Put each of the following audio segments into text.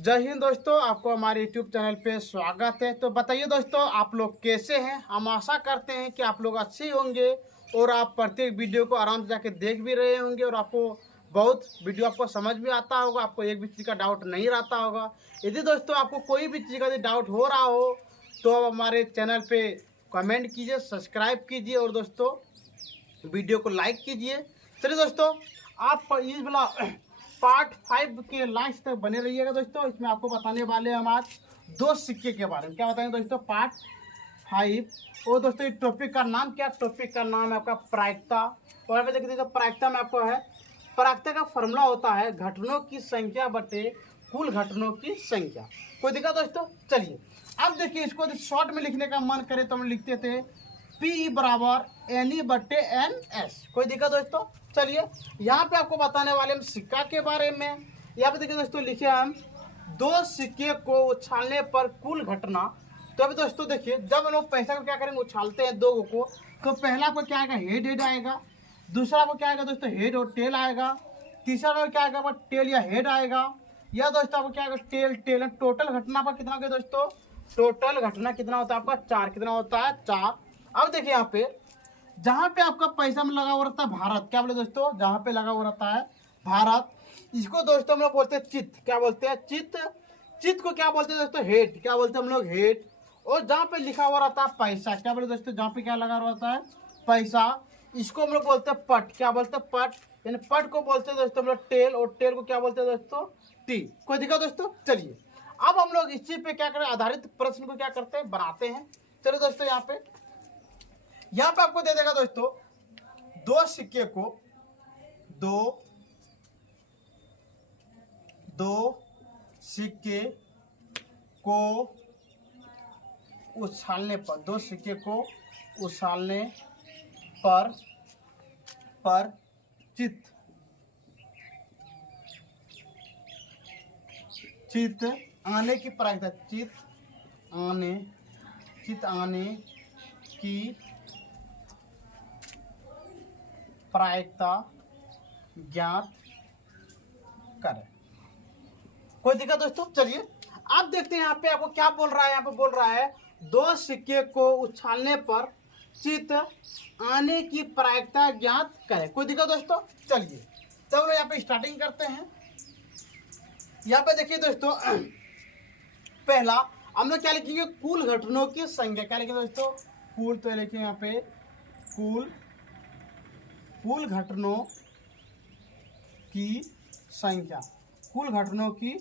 जय हिंद दोस्तों, आपको हमारे YouTube चैनल पे स्वागत है। तो बताइए दोस्तों, आप लोग कैसे हैं। हम आशा करते हैं कि आप लोग अच्छे ही होंगे और आप प्रत्येक वीडियो को आराम से जाके देख भी रहे होंगे और आपको बहुत वीडियो आपको समझ भी आता होगा, आपको एक भी चीज़ का डाउट नहीं रहता होगा। यदि दोस्तों आपको कोई भी चीज़ का डाउट हो रहा हो तो आप हमारे चैनल पे कमेंट कीजिए, सब्सक्राइब कीजिए और दोस्तों वीडियो को लाइक कीजिए। चलिए दोस्तों, आप इस वाला पार्ट 5 के लास्ट तक बने रहिएगा दोस्तों। इसमें आपको बताने वाले हैं हम आज दो सिक्के के बारे में। क्या बताएंगे दोस्तों, पार्ट 5। और दोस्तों ये टॉपिक का नाम क्या, टॉपिक का नाम है आपका प्रायिकता। और यहाँ पे देखिए दोस्तों, प्रायिकता में आपको है, प्रायिकता का फॉर्मूला होता है घटनों की संख्या बटे कुल घटनों की संख्या। कोई दिक्कत दोस्तों। चलिए अब देखिए, इसको शॉर्ट में लिखने का मन करे तो हम लिखते थे पी बराबर एन ई बट्टे एन एस। कोई दिक्कत दोस्तों। चलिए यहाँ पे आपको बताने वाले हम सिक्का के बारे में। यहाँ पे देखिए दोस्तों, लिखे हम दो सिक्के को उछालने पर कुल घटना। तो अभी दोस्तों देखिए, जब हम लोग पैसा को क्या करेंगे, उछालते हैं दो को, तो पहला आपको क्या आएगा, हेड हेड आएगा। दूसरा आपको क्या आएगा दोस्तों, हेड और टेल आएगा। तीसरा आपको क्या आएगा, टेल या हेड आएगा। या दोस्तों आपको क्या आएगा, टेल टेल। टोटल घटना पर कितना होगा दोस्तों, टोटल घटना कितना होता है आपका, 4। कितना होता है, 4। अब देखिए यहाँ पे जहाँ पे आपका पैसा में लगा हुआ रहता है भारत, क्या बोले दोस्तों, जहाँ पे लगा हुआ रहता है भारत, इसको दोस्तों हम लोग बोलते हैं चित्त। क्या बोलते हैं, चित्त। चित्त को क्या बोलते हैं दोस्तों, हेड। क्या बोलते हैं हम लोग, हेड। और जहाँ पे लिखा हुआ रहता है पैसा, क्या बोले दोस्तों, जहाँ पे क्या लगा हुआ रहता है पैसा, इसको हम लोग बोलते हैं पट। क्या बोलते हैं, पट। यानी पट को बोलते हैं दोस्तों हम लोग टेल, और टेल को क्या बोलते हैं दोस्तों, टी। कोई दिक्कत दोस्तों। चलिए अब हम लोग इस चीज पे क्या करें, आधारित प्रश्न को क्या करते हैं, बनाते हैं। चलिए दोस्तों, यहाँ पे आपको दे देगा दोस्तों, दो सिक्के को दो सिक्के को उछालने पर, दो सिक्के को उछालने पर चित आने की प्रायिकता, चित आने की प्रायिकता ज्ञात करें। कोई दिक्कत दोस्तों। चलिए अब देखते हैं यहाँ पे आपको क्या बोल रहा है। यहाँ पे बोल रहा है दो सिक्के को उछालने पर चित आने की प्रायिकता ज्ञात करें। कोई दिक्कत दोस्तों। चलिए तब लोग यहाँ पे स्टार्टिंग करते हैं। यहाँ पे देखिए दोस्तों, पहला हम लोग क्या लिखेंगे, कुल घटनों की संख्या। क्या लिखेंगे दोस्तों, कुल। तो लिखेंगे यहाँ पे कुल घटनों की संख्या, कुल घटनों की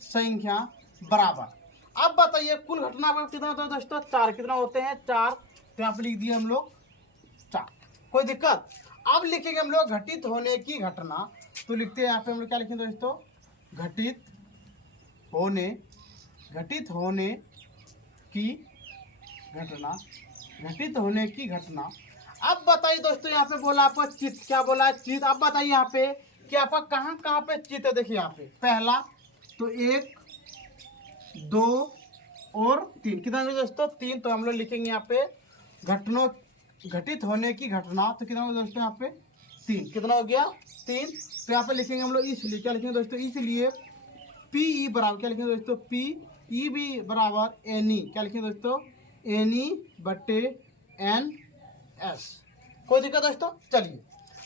संख्या बराबर। अब बताइए कुल घटना पर कितना होता है दोस्तों, 4। कितना होते हैं, 4। तो यहाँ पे लिख दिए हम लोग 4। कोई दिक्कत। अब लिखेंगे हम लोग घटित होने की घटना। तो लिखते हैं यहाँ पे हम लोग क्या लिखेंगे दोस्तों, घटित होने की घटना, घटित होने की घटना। अब बताइए दोस्तों, यहाँ पे बोला आपको चित्त। क्या बोला है, चित्त। अब बताइए यहाँ पे कि आपका कहाँ पे चित्त है। देखिए यहाँ पे पहला तो 1, 2 और 3। कितना होगा दोस्तों, 3। तो हम लोग लिखेंगे यहाँ पे घटित होने की घटना। तो कितना होगा दोस्तों, यहाँ पे 3। कितना हो गया, 3। तो यहाँ पे लिखेंगे हम लोग इसलिए। क्या लिखेंगे दोस्तों, इसलिए पी ई बराबर, क्या लिखेंगे दोस्तों, पी ई बी बराबर एन ई। क्या लिखेंगे दोस्तों, एन ई बट्टे एन एस। कोई दिक्कत दोस्तों। चलिए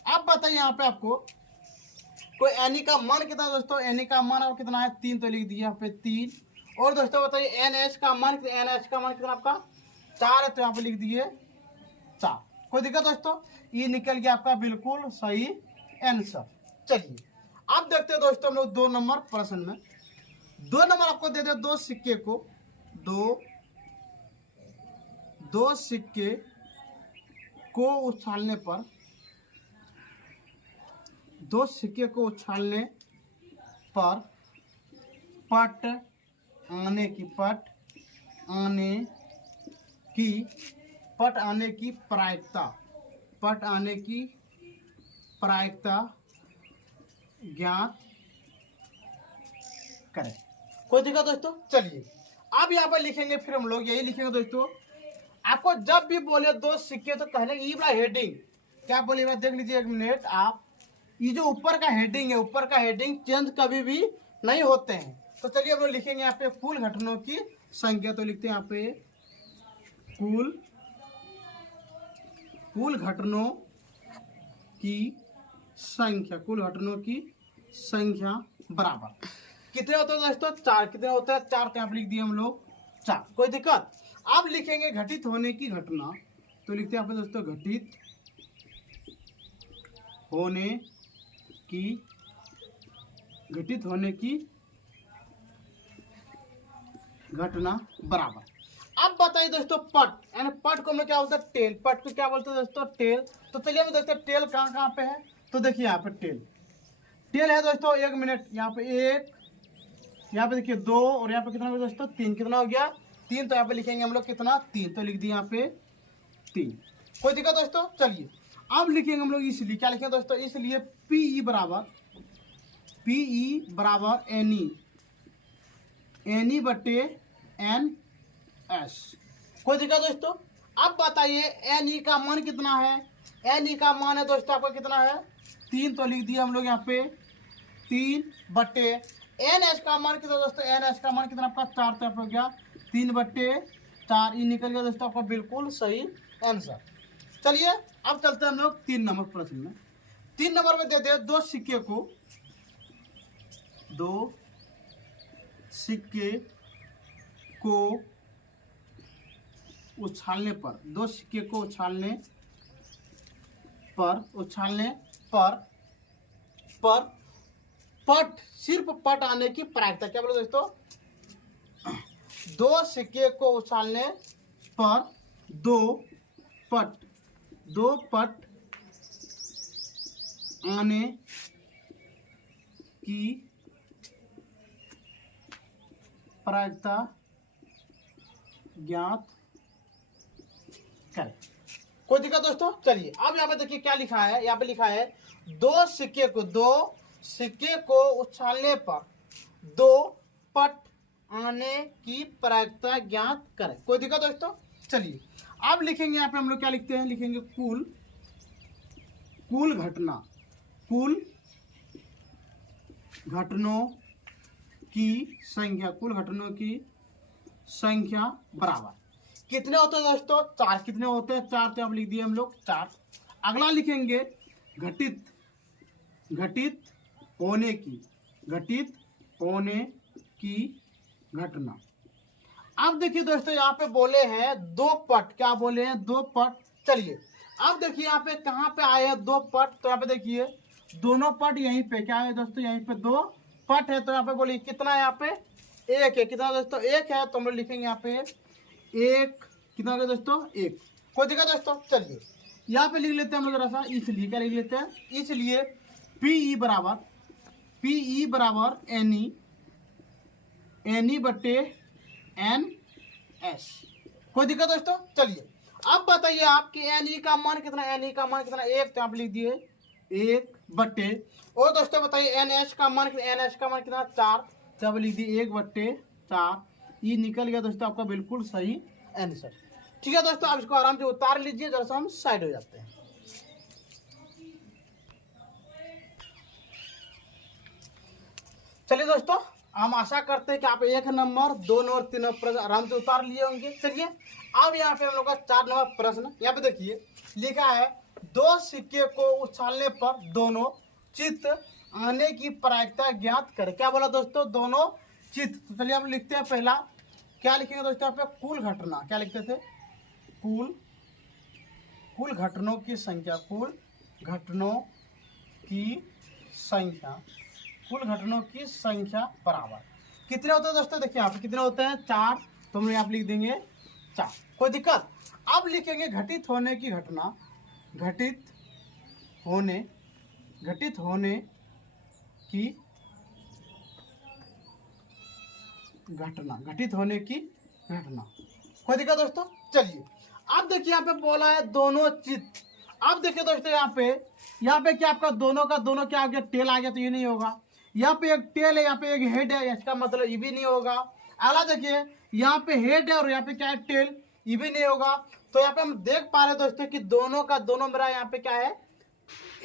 अब बताइए यहाँ पे आपको कोई एन ई का मान कितना है दोस्तों, एन ई का मान आपको कितना है, 3। तो लिख दिया यहाँ पे 3। और दोस्तों बताइए एन एच का मान, एन एच का मान कितना आपका 4 है। तो यहाँ पे लिख दिए 4। कोई दिक्कत दोस्तों, ये निकल गया आपका बिल्कुल सही आंसर। चलिए अब देखते हैं दोस्तों हम लोग 2 नंबर प्रश्न में। 2 नंबर आपको दे दे, दो सिक्के को उछालने पर, दो सिक्के को उछालने पर पट आने की प्रायिकता ज्ञात करें। कोई दिक्कत दोस्तों। चलिए अब यहाँ पर लिखेंगे, फिर हम लोग यही लिखेंगे दोस्तों, आपको जब भी बोले दो सिक्के तो कहने ये वाला हेडिंग क्या बोले, देख लीजिए 1 मिनट। आप ये जो ऊपर का हेडिंग है, ऊपर का हेडिंग चेंज कभी भी नहीं होते हैं। तो चलिए हम लोग लिखेंगे यहाँ पे कुल घटनाओं की संख्या। तो लिखते हैं यहाँ पे कुल घटनाओं की संख्या, कुल घटनाओं की संख्या बराबर कितने होते हैं दोस्तों? 4। कितने होते हैं? 4। तो यहाँ पे लिख दिए हम लोग 4। कोई दिक्कत? अब लिखेंगे घटित होने की घटना। तो लिखते हैं यहाँ पे दोस्तों घटित होने की घटना बराबर। अब बताइए दोस्तों पट, यानी पट को हम लोग क्या बोलते हैं? टेल। पट को क्या बोलते हैं दोस्तों? टेल। तो चलिए हम देखते हैं टेल कहाँ कहाँ पे है। तो देखिए यहाँ पे टेल है दोस्तों 1 मिनट, यहाँ पे 1, यहाँ पे देखिए 2, और यहाँ पे कितना हो दोस्तों? 3। कितना हो गया? 3। तो यहाँ पे लिखेंगे हम लोग कितना? 3। तो लिख दिए यहाँ पे 3। कोई दिक्कत दोस्तों? चलिए अब लिखेंगे हम लोग इसलिए, क्या लिखेंगे दोस्तों? इसलिए पीई बराबर एनी बटे एन एस। कोई दिक्कत दोस्तों? अब बताइए एन ई का मान कितना है? एन ई का मान है दोस्तों आपका कितना है? 3। तो लिख दिया हम लोग यहाँ पे 3 बटे एन एच का मान कितना दोस्तों? एन एच का मान कितना आपका? 4। तो आप हो गया 3 बटे 4। ये निकल गया दोस्तों आपका बिल्कुल सही आंसर। चलिए अब चलते हैं हम लोग 3 नंबर प्रश्न में। 3 नंबर में दे दे दो सिक्के को उछालने पर, 2 सिक्के को उछालने पर पट, सिर्फ पट आने की प्रायिकता। क्या बोले दोस्तों? 2 सिक्के को उछालने पर 2 पट आने की प्रायिकता ज्ञात करें। कोई दिक्कत दोस्तों? चलिए अब यहाँ पे देखिए क्या लिखा है। यहाँ पे लिखा है 2 सिक्के को उछालने पर 2 पट आने की प्रायिकता ज्ञात करें। कोई दिक्कत दोस्तों? चलिए अब लिखेंगे यहाँ पे हम लोग क्या लिखते हैं? लिखेंगे कुल घटनाओं की संख्या बराबर कितने होते हैं दोस्तों? 4। कितने होते हैं? 4। तो अब लिख दिए हम लोग 4। अगला लिखेंगे घटित होने की घटना। अब देखिए दोस्तों यहाँ पे बोले हैं 2 पट। क्या बोले हैं? 2 पट। चलिए अब देखिए यहाँ पे कहाँ पे आए हैं 2 पट। तो यहाँ पे देखिए दोनों पट यहीं पे क्या है दोस्तों? यहीं पे 2 पट है। तो यहाँ पे बोलिए कितना है? यहाँ पे 1 है। कितना दोस्तों? 1 है। तो हम लोग लिखेंगे यहाँ पे 1। कितना होगा दोस्तों? 1। कोई दिक्कत दोस्तों? चलिए यहाँ पे लिख लेते हैं हम लोग जरा सा। इसलिए क्या लिख लेते हैं? इसलिए पीई बराबर एनी बटे एन एस। कोई दिक्कत दोस्तों? चलिए अब बताइए आप कि एन ई का मान कितना? एन ई का मान कितना? 1। तो आप लिख दिए 1 बटे, और दोस्तों बताइए एन एच का मान कितना? 4। तो आप लिख दिए 1 बटे 4। ये निकल गया दोस्तों आपका बिल्कुल सही आंसर। ठीक है दोस्तों, आप इसको आराम से उतार लीजिए, जरा सा हम साइड हो जाते हैं। चलिए दोस्तों हम आशा करते हैं कि आप 1 नंबर 2 नंबर 3 नंबर प्रश्न आराम से उतार लिए होंगे। चलिए अब यहाँ पे हम लोग का 4 नंबर प्रश्न। यहाँ पे देखिए लिखा है 2 सिक्के को उछालने पर दोनों चित्त आने की प्रायिकता ज्ञात करें। क्या बोला दोस्तों? दोनों चित्त। तो चलिए हम लिखते हैं पहला, क्या लिखेंगे दोस्तों? यहाँ पे कुल घटना। क्या लिखते थे? कुल घटनाओं की संख्या। कुल घटनाओं की संख्या बराबर कितने होते हैं दोस्तों? देखिए यहाँ पे कितने होते हैं? 4। तो हम यहाँ पे लिख देंगे 4। कोई दिक्कत? अब लिखेंगे घटित होने की घटना। घटित होने की घटना। कोई दिक्कत दोस्तों? चलिए अब देखिए यहाँ पे बोला है दोनों चित्त। अब देखिए दोस्तों यहाँ पे क्या आपका दोनों का दोनों क्या आ गया? टेल आ गया। तो ये नहीं होगा। यहाँ पे एक टेल है, यहाँ पे एक हेड है, इसका मतलब ये भी नहीं होगा। अगला देखिए यहाँ पे हेड है और यहाँ पे क्या है? टेल। ये भी नहीं होगा। तो यहाँ पे हम देख पा रहे हैं दोस्तों कि दोनों का दोनों मेरा यहाँ पे क्या है?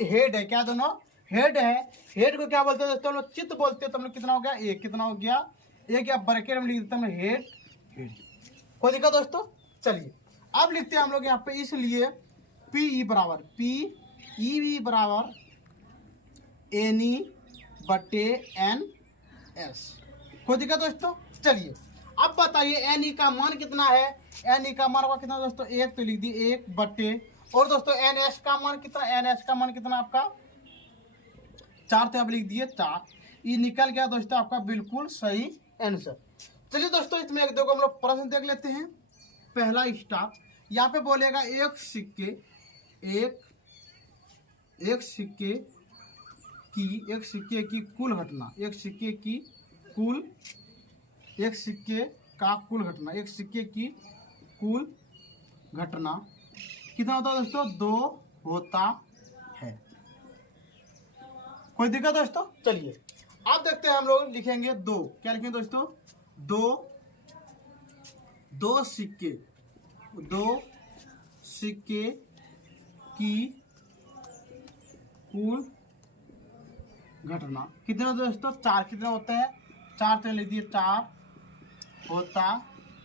हेड है। क्या दोनों हेड है? हेड को क्या बोलते हैं दोस्तों? हम लोग चित्त बोलते हैं। तो हम लोग कितना हो गया? 1। कितना हो गया? एक या ब्रैकेट में लिख देता हूँ हेड हेड। कोई दिक्कत दोस्तों? चलिए अब लिखते हैं हम लोग यहाँ पे, इसलिए पी ई बराबर पी ई बराबर एनी बटे एन एस। कोई दिक्कत दोस्तों? चलिए अब बताइए एन ई का मान कितना है। एन ई का मान होगा कितना दोस्तों? एक, तो लिख दिए एक बटे, और दोस्तों एन एस का मान कितना? एन एस का मान कितना आपका 4, तो आप लिख दिए 4। ये निकल गया दोस्तों आपका बिल्कुल सही आंसर। चलिए दोस्तों इसमें एक दो को हम लोग प्रश्न देख लेते हैं। पहला स्टार्ट, यहाँ पे बोलेगा एक सिक्के की कुल घटना, एक सिक्के का कुल घटना, एक सिक्के की कुल घटना कितना होता है दोस्तों? 2 होता है। कोई दिक्कत दोस्तों? चलिए अब देखते हैं हम लोग लिखेंगे 2। क्या लिखेंगे दोस्तों? दो सिक्के की कुल घटना कितने होते हैं दोस्तों? 4। कितने होते हैं? 4, तो लिख दिए 4 होता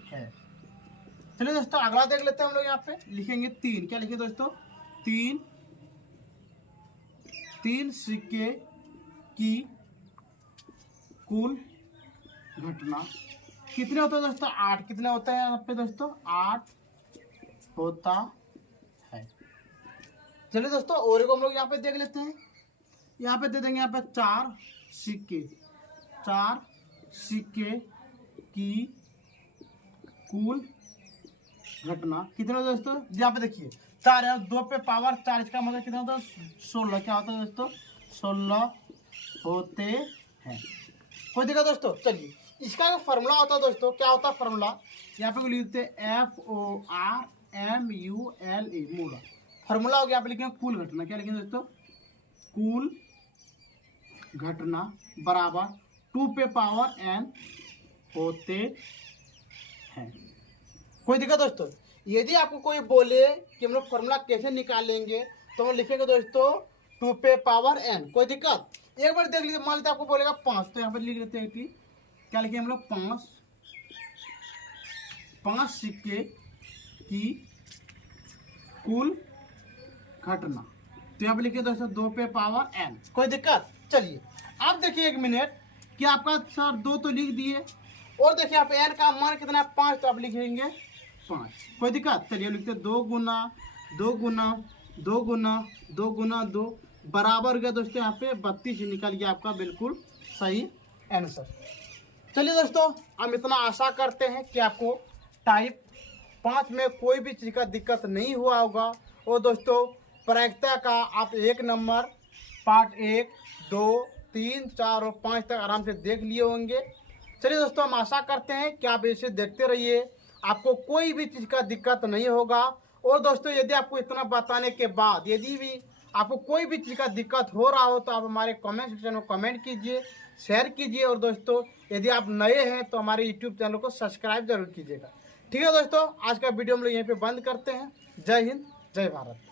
है। चलिए दोस्तों अगला देख लेते हैं हम लोग। यहाँ पे लिखेंगे 3। क्या लिखेंगे दोस्तों? 3 सिक्के की कुल घटना कितने होते हैं दोस्तों? 8। कितने होते हैं यहाँ पे दोस्तों? 8 होता है। चलिए दोस्तों और को हम लोग यहाँ पे देख लेते हैं। यहाँ पे दे देंगे यहाँ पे 4 सिक्के की कुल घटना कितने होते हैं दोस्तों? यहाँ पे देखिए 4 है, 2 पे पावर 4, इसका मतलब कितना होता है? 16। क्या होता है दोस्तों? 16 होते हैं। कोई दिक्कत दोस्तों? चलिए इसका जो फॉर्मूला होता है दोस्तों, क्या होता है फॉर्मूला? यहाँ पे लिखते हैं FORMULA, मूला। फॉर्मूला हो गया, आप लिखेंगे कुल घटना। क्या लिखेंगे दोस्तों? कुल घटना बराबर 2 पे पावर n होते हैं। कोई दिक्कत दोस्तों? यदि आपको कोई बोले कि हम लोग फॉर्मूला कैसे निकालेंगे, तो हम लिखेंगे दोस्तों 2 पे पावर n। कोई दिक्कत? एक बार देख लीजिए, मान लीजिए आपको बोलेगा 5, तो यहाँ पर लिख लेते हैं कि क्या लिखेंगे हम लोग? 5 सिक्के की कुल घटना, तो यहाँ पे लिखिए दोस्तों 2 पे पावर n। कोई दिक्कत? चलिए अब देखिए 1 मिनट कि आपका सर 2 तो लिख दिए, और देखिए आप n का मान कितना है? 5, तो आप लिखेंगे 5। कोई दिक्कत? चलिए लिखते 2 गुना 2 बराबर हो गया दोस्तों यहाँ पे 32 निकल गया आपका बिल्कुल सही आंसर। चलिए दोस्तों हम इतना आशा करते हैं कि आपको टाइप 5 में कोई भी चीज़ का दिक्कत नहीं हुआ होगा। और दोस्तों प्रायिकता का आप 1 नंबर पार्ट 1, 2, 3, 4 और 5 तक आराम से देख लिए होंगे। चलिए दोस्तों हम आशा करते हैं कि आप इसे देखते रहिए, आपको कोई भी चीज़ का दिक्कत नहीं होगा। और दोस्तों यदि आपको इतना बताने के बाद यदि भी आपको कोई भी चीज़ का दिक्कत हो रहा हो, तो आप हमारे कमेंट सेक्शन में कमेंट कीजिए, शेयर कीजिए। और दोस्तों यदि आप नए हैं तो हमारे यूट्यूब चैनल को सब्सक्राइब जरूर कीजिएगा। ठीक है दोस्तों, आज का वीडियो हम लोग यहीं पे बंद करते हैं। जय हिंद, जय भारत।